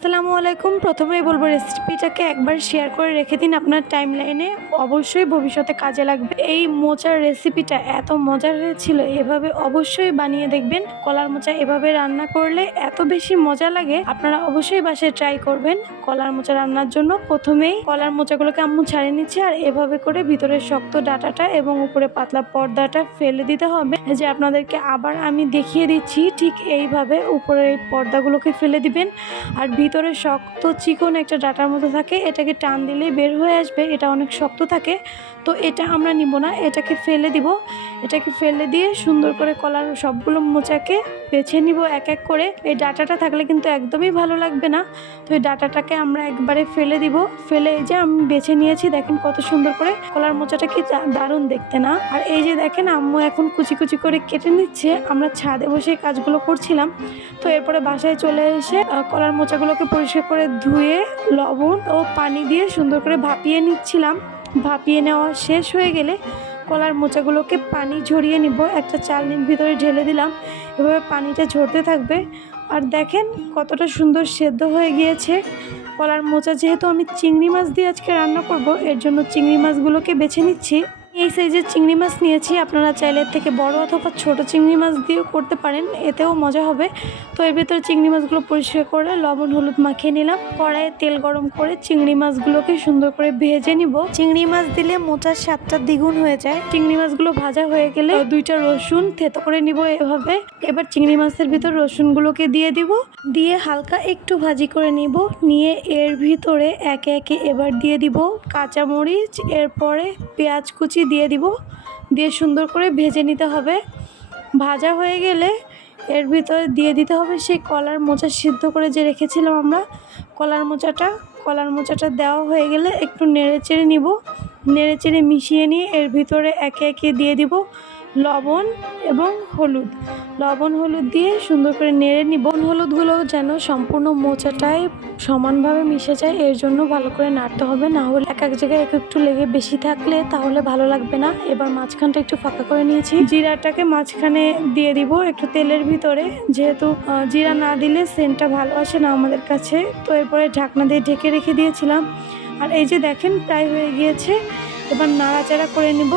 আসসালামু আলাইকুম। প্রথমেই বলব রেসিপিটাকে একবার শেয়ার করে রেখে দিন আপনার টাইম লাইনে অবশ্যই ভবিষ্যতে কাজে লাগবে। এই মোচার রেসিপিটা এত মজার হয়েছিল, এভাবে অবশ্যই বানিয়ে দেখবেন। কলার মোচা এভাবে রান্না করলে এত বেশি মজা লাগে, আপনারা অবশ্যই বাসায় ট্রাই করবেন কলার মোচা রান্নার জন্য। প্রথমেই কলার মোচাগুলোকে আম্মু ছাড়িয়ে নিচ্ছে আর এভাবে করে ভিতরের শক্ত ডাটাটা এবং উপরে পাতলা পর্দাটা ফেলে দিতে হবে। যে আপনাদেরকে আবার আমি দেখিয়ে দিচ্ছি, ঠিক এইভাবে উপরে এই পর্দাগুলোকে ফেলে দিবেন। আর ভিতরে শক্ত চিকন একটা ডাটার মতো থাকে, এটাকে টান দিলে বের হয়ে আসবে, এটা অনেক শক্ত থাকে। তো এটা আমরা নিব না, এটাকে ফেলে দিব। এটাকে ফেলে দিয়ে সুন্দর করে কলার সবগুলো মোচাকে বেছে নিব এক এক করে। এই ডাটাটা থাকলে কিন্তু একদমই ভালো লাগবে না। তো এই ডাটাটাকে আমরা একবারে ফেলে দিব। ফেলে এই যে আমি বেছে নিয়েছি, দেখেন কত সুন্দর করে। কলার মোচাটা কি দারুণ দেখতে না? আর এই যে দেখেন, আম্মু এখন কুচি কুচি করে কেটে নিচ্ছে। আমরা ছাদে বসে কাজগুলো করছিলাম। তো এরপরে বাসায় চলে এসে কলার কলার মোচাগুলোকে পরিষ্কার করে ধুয়ে, লবণ ও পানি দিয়ে সুন্দর করে ভাপিয়ে নিচ্ছিলাম। ভাপিয়ে নেওয়া শেষ হয়ে গেলে কলার মোচাগুলোকে পানি ঝরিয়ে নিব। একটা চালনির ভিতরে ঢেলে দিলাম। এভাবে পানিটা ঝরতে থাকবে। আর দেখেন কতটা সুন্দর সেদ্ধ হয়ে গিয়েছে। কলার মোচা যেহেতু আমি চিংড়ি মাছ দিয়ে আজকে রান্না করব, এর জন্য চিংড়ি মাছগুলোকে বেছে নিচ্ছি। এই সাইজের চিংড়ি মাছ নিয়েছি। আপনারা চাইলে থেকে বড় অথবা ছোট চিংড়ি মাছ দিয়েও করতে পারেন। এতেও মজা হবে। তো এর ভিতরে চিংড়ি মাছগুলো পরিষ্কার করে লবণ, হলুদ মাখিয়ে নিলাম। কড়াইয়ে তেল গরম করে চিংড়ি মাছগুলোকে সুন্দর করে ভেজে নিব। চিংড়ি মাছ দিলে মোচার স্বাদটা দ্বিগুণ হয়ে যায়। চিংড়ি মাছগুলো ভাজা হয়ে গেলে দুইটা রসুন থেতো করে নিব এভাবে। এবার চিংড়ি মাছের ভিতর রসুনগুলোকে দিয়ে দিব। দিয়ে হালকা একটু ভাজি করে নিব। নিয়ে এর ভিতরে একে একে এবার দিয়ে দিব কাঁচামরিচ, এরপরে পেঁয়াজ কুচি দিয়ে দিব। দিয়ে সুন্দর করে ভেজে নিতে হবে। ভাজা হয়ে গেলে এর ভিতরে দিয়ে দিতে হবে সেই কলার মোচা সিদ্ধ করে যে রেখেছিলাম আমরা। কলার মোচাটা কলার মোচাটা দেওয়া হয়ে গেলে একটু নেড়ে চেড়ে নিব। নেড়ে চেড়ে মিশিয়ে নিয়ে এর ভিতরে একে একে দিয়ে দিব। লবণ এবং হলুদ। লবণ, হলুদ দিয়ে সুন্দর করে নেড়ে নিব হলুদগুলো যেন সম্পূর্ণ মোচাটায় সমানভাবে মিশে যায়, এর জন্য ভালো করে নাড়তে হবে। না হলে এক এক জায়গায় এক একটু লেগে বেশি থাকলে তাহলে ভালো লাগবে না। এবার মাঝখানটা একটু ফাঁকা করে নিয়েছি। জিরাটাকে মাঝখানে দিয়ে দিব একটু তেলের ভিতরে। যেহেতু জিরা না দিলে সেন্টটা ভালো আসে না আমাদের কাছে। তো এরপরে ঢাকনা দিয়ে ঢেকে রেখে দিয়েছিলাম। আর এই যে দেখেন, প্রায় হয়ে গিয়েছে। এবার নাড়াচাড়া করে নিব।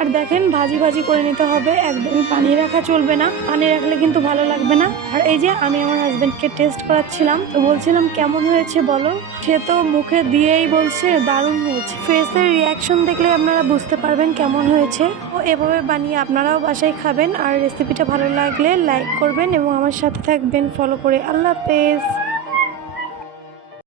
আর দেখেন, ভাজি ভাজি করে নিতে হবে। একদমই পানি রাখা চলবে না। পানি রাখলে কিন্তু ভালো লাগবে না। আর এই যে আমি আমার হাজব্যান্ডকে টেস্ট করাচ্ছিলাম, তো বলছিলাম, কেমন হয়েছে বলো? সে তো মুখে দিয়েই বলছে, দারুণ হয়েছে। ফেসের রিয়াকশন দেখলে আপনারা বুঝতে পারবেন কেমন হয়েছে। ও এভাবে বানিয়ে আপনারাও বাসায় খাবেন। আর রেসিপিটা ভালো লাগলে লাইক করবেন এবং আমার সাথে থাকবেন। ফলো করে। আল্লাহ হাফেজ।